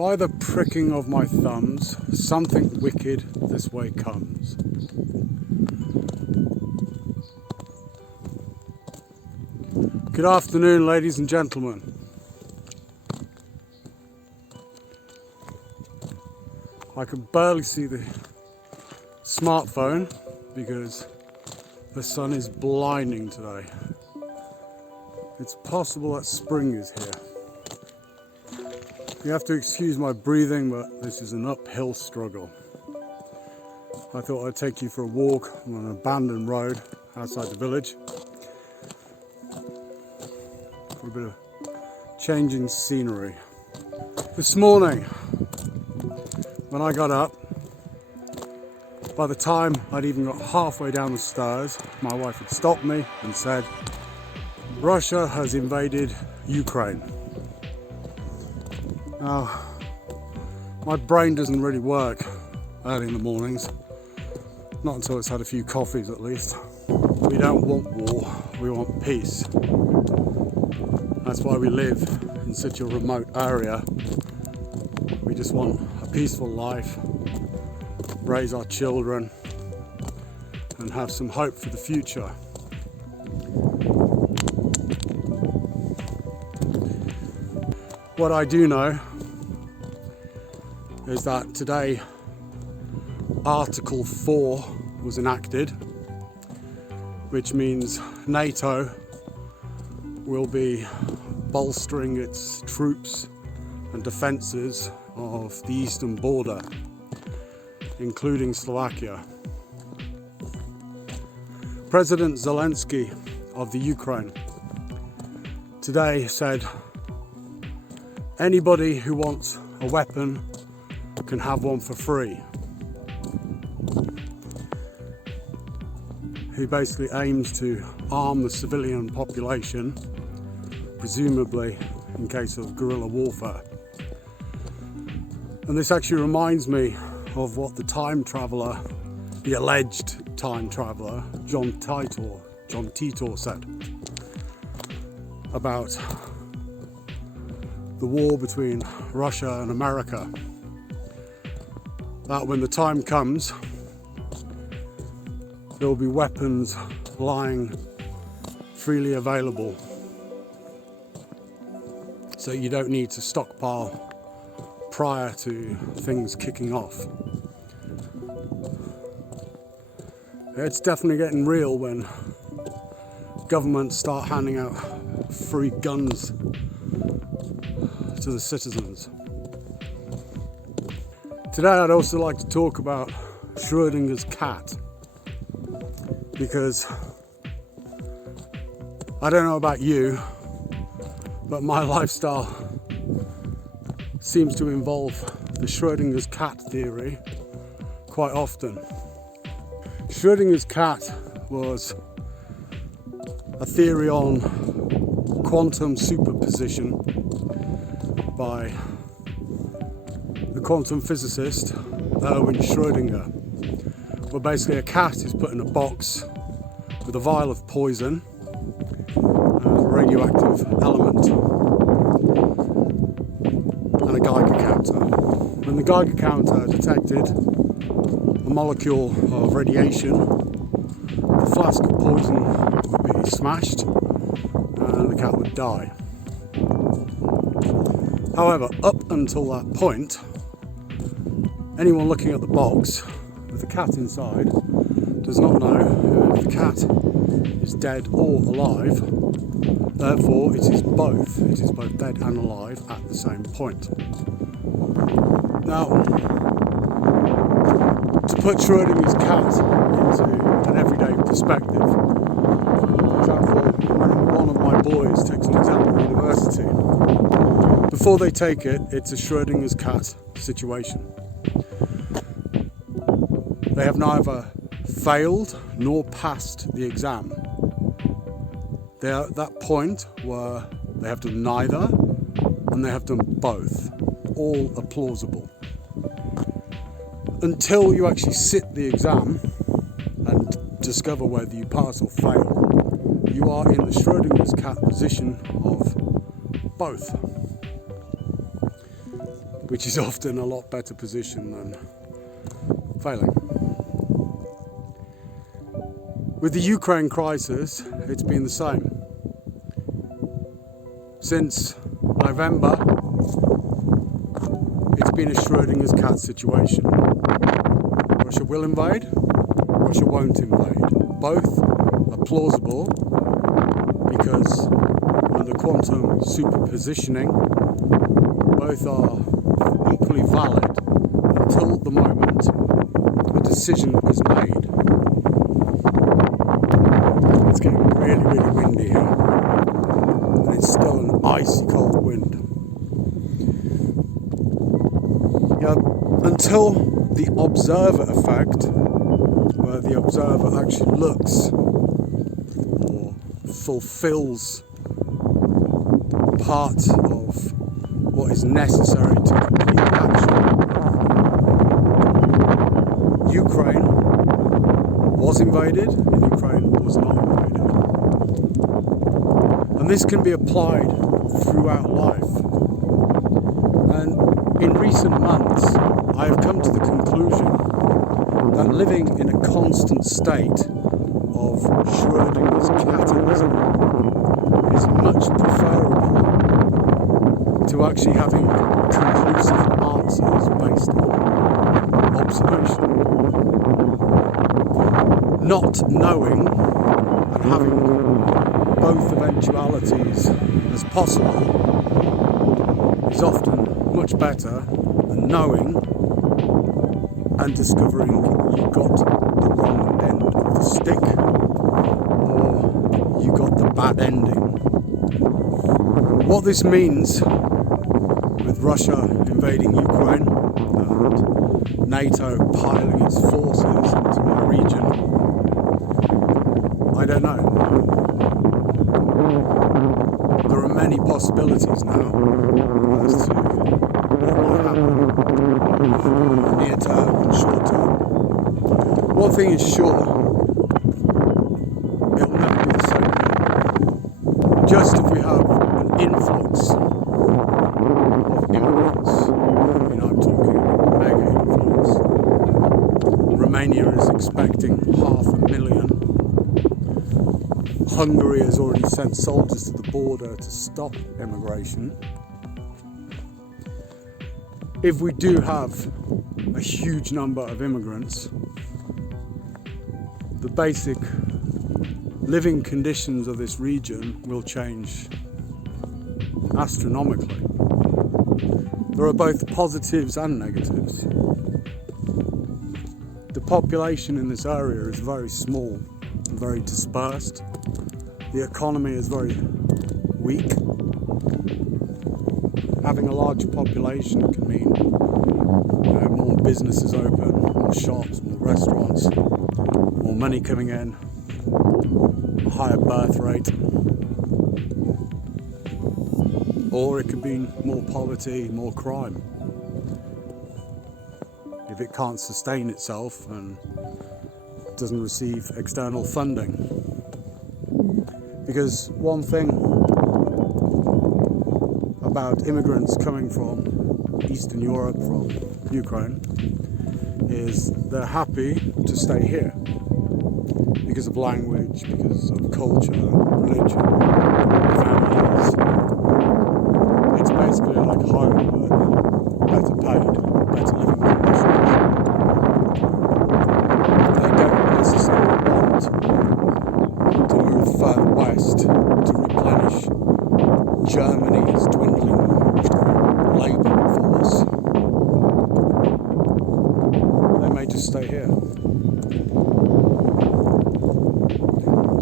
By the pricking of my thumbs, something wicked this way comes. Good afternoon, ladies and gentlemen. I can barely see the smartphone because the sun is blinding today. It's possible that spring is here. You have to excuse my breathing, but this is an uphill struggle. I thought I'd take you for a walk on an abandoned road outside the village for a bit of changing scenery. This morning, when I got up, by the time I'd even got halfway down the stairs, my wife had stopped me and said, "Russia has invaded Ukraine." Now, my brain doesn't really work early in the mornings, not until it's had a few coffees at least. We don't want war, we want peace. That's why we live in such a remote area. We just want a peaceful life, raise our children, and have some hope for the future. What I do know is that today Article 4 was enacted, which means NATO will be bolstering its troops and defences of the eastern border, including Slovakia. President Zelensky of the Ukraine today said, "Anybody who wants a weapon can have one for free." He basically aims to arm the civilian population, presumably in case of guerrilla warfare. And this actually reminds me of what the alleged time traveller, John Titor said about the war between Russia and America. That when the time comes, there will be weapons lying freely available, so you don't need to stockpile prior to things kicking off. It's definitely getting real when governments start handing out free guns to the citizens. Today I'd also like to talk about Schrödinger's cat, because I don't know about you, but my lifestyle seems to involve the Schrödinger's cat theory quite often. Schrödinger's cat was a theory on quantum superposition by the quantum physicist Erwin Schrödinger, where basically a cat is put in a box with a vial of poison and a radioactive element and a Geiger counter. When the Geiger counter detected a molecule of radiation, the flask of poison would be smashed and the cat would die. However, up until that point, anyone looking at the box with the cat inside does not know if the cat is dead or alive. Therefore, it is both. It is both dead and alive at the same point. Now, to put Schrödinger's cat into an everyday perspective, for example, when one of my boys takes an exam at university, before they take it, it's a Schrödinger's cat situation. They have neither failed nor passed the exam. They are at that point where they have done neither and they have done both. All are plausible. Until you actually sit the exam and discover whether you pass or fail, you are in the Schrödinger's cat position of both. which is often a lot better position than failing. With the Ukraine crisis, it's been the same. Since November, it's been a Schrödinger's cat situation. Russia will invade, Russia won't invade. Both are plausible because under quantum superpositioning, both are equally valid until the moment a decision is made. It's getting really, really windy here, and it's still an icy cold wind. Yeah, until the observer effect, where the observer actually looks or fulfills part of what is necessary to complete action. Ukraine was invaded and Ukraine was not invaded. And this can be applied throughout life. And in recent months, I have come to the conclusion that living in a constant state of Schrödinger's catism is much preferable to actually having conclusive answers based on observation. Not knowing and having both eventualities as possible is often much better than knowing and discovering you got the wrong end of the stick or you got the bad ending. What this means with Russia invading Ukraine and NATO piling its forces into my region, I don't know. There are many possibilities now as to what might happen, near term and short term. One thing is sure, it will never be the same again. Just if we have an influx of immigrants, I'm talking mega influx. Romania is expecting 500,000. Hungary has already sent soldiers to the border to stop immigration. If we do have a huge number of immigrants, the basic living conditions of this region will change astronomically. There are both positives and negatives. The population in this area is very small and very dispersed. The economy is very weak. Having a large population can mean more businesses open, more shops, more restaurants, more money coming in, a higher birth rate. Or it could mean more poverty, more crime. If it can't sustain itself and doesn't receive external funding. Because one thing about immigrants coming from Eastern Europe, from Ukraine, is they're happy to stay here because of language, because of culture, religion, families. It's basically like home, but better paid, better living conditions. They don't necessarily want to move further west to replenish Germany's dwindling labour force. They may just stay here.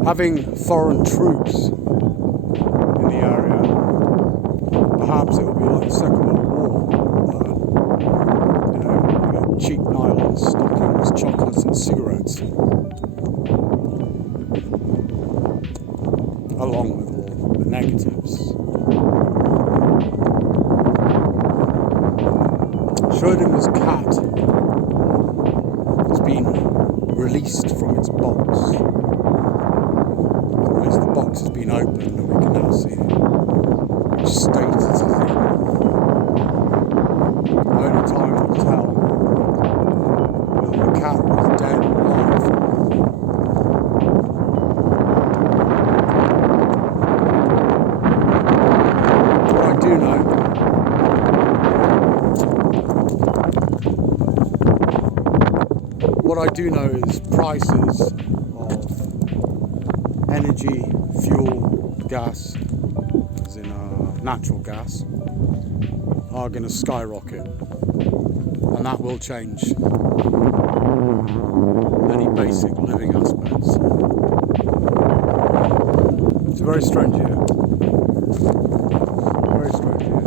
Having foreign troops in the area, perhaps it will be like the Second World War. You get cheap nylon stockings, chocolates and cigarettes, along with all the negatives. Schrödinger's cat has been released from its box. As the box has been opened and we can now see which state it is in. What I do know is prices of energy, fuel, gas, as in natural gas, are going to skyrocket, and that will change many basic living aspects. It's a very strange year. Very strange year.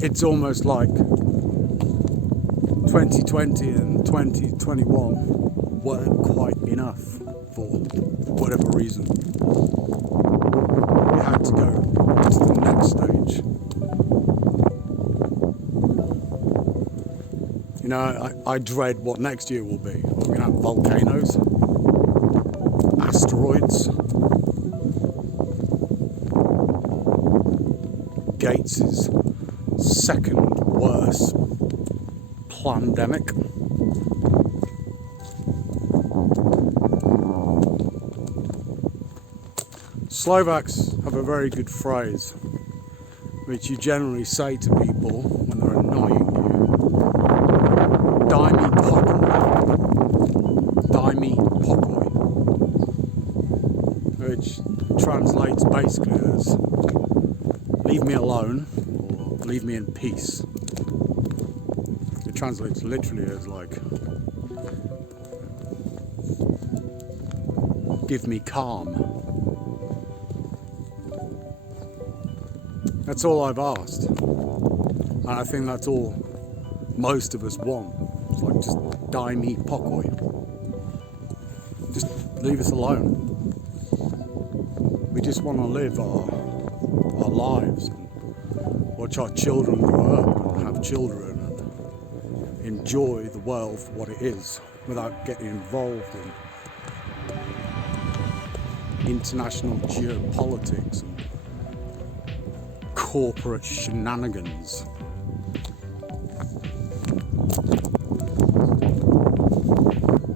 It's almost like 2020 and 2021 weren't quite enough for whatever reason. We had to go to the next stage. You know, I dread what next year will be. We're going to have volcanoes, asteroids, Gates's second worst plandemic. Slovaks have a very good phrase which you generally say to people when they're annoying you. Daj mi pokoj. Daj mi pokoj. Which translates basically as leave me alone or leave me in peace. It translates literally as like give me calm. That's all I've asked, and I think that's all most of us want. It's like, just daj mi pokoj. Just leave us alone. We just want to live our lives and watch our children grow up and have children and enjoy the world for what it is without getting involved in international geopolitics and corporate shenanigans.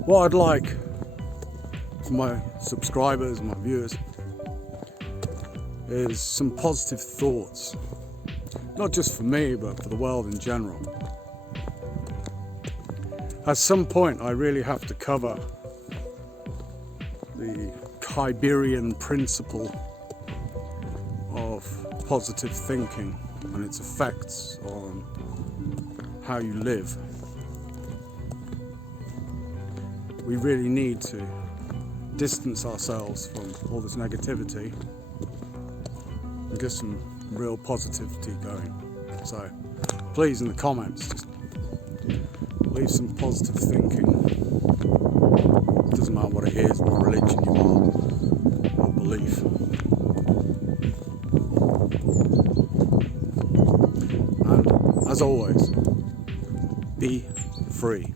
What I'd like for my subscribers and my viewers is some positive thoughts, not just for me but for the world in general. At some point I really have to cover the Carpathian principle of positive thinking and its effects on how you live. We really need to distance ourselves from all this negativity and get some real positivity going. So please, in the comments, just leave some positive thinking. It doesn't matter what it is, what religion you are, what belief. And as always, be free.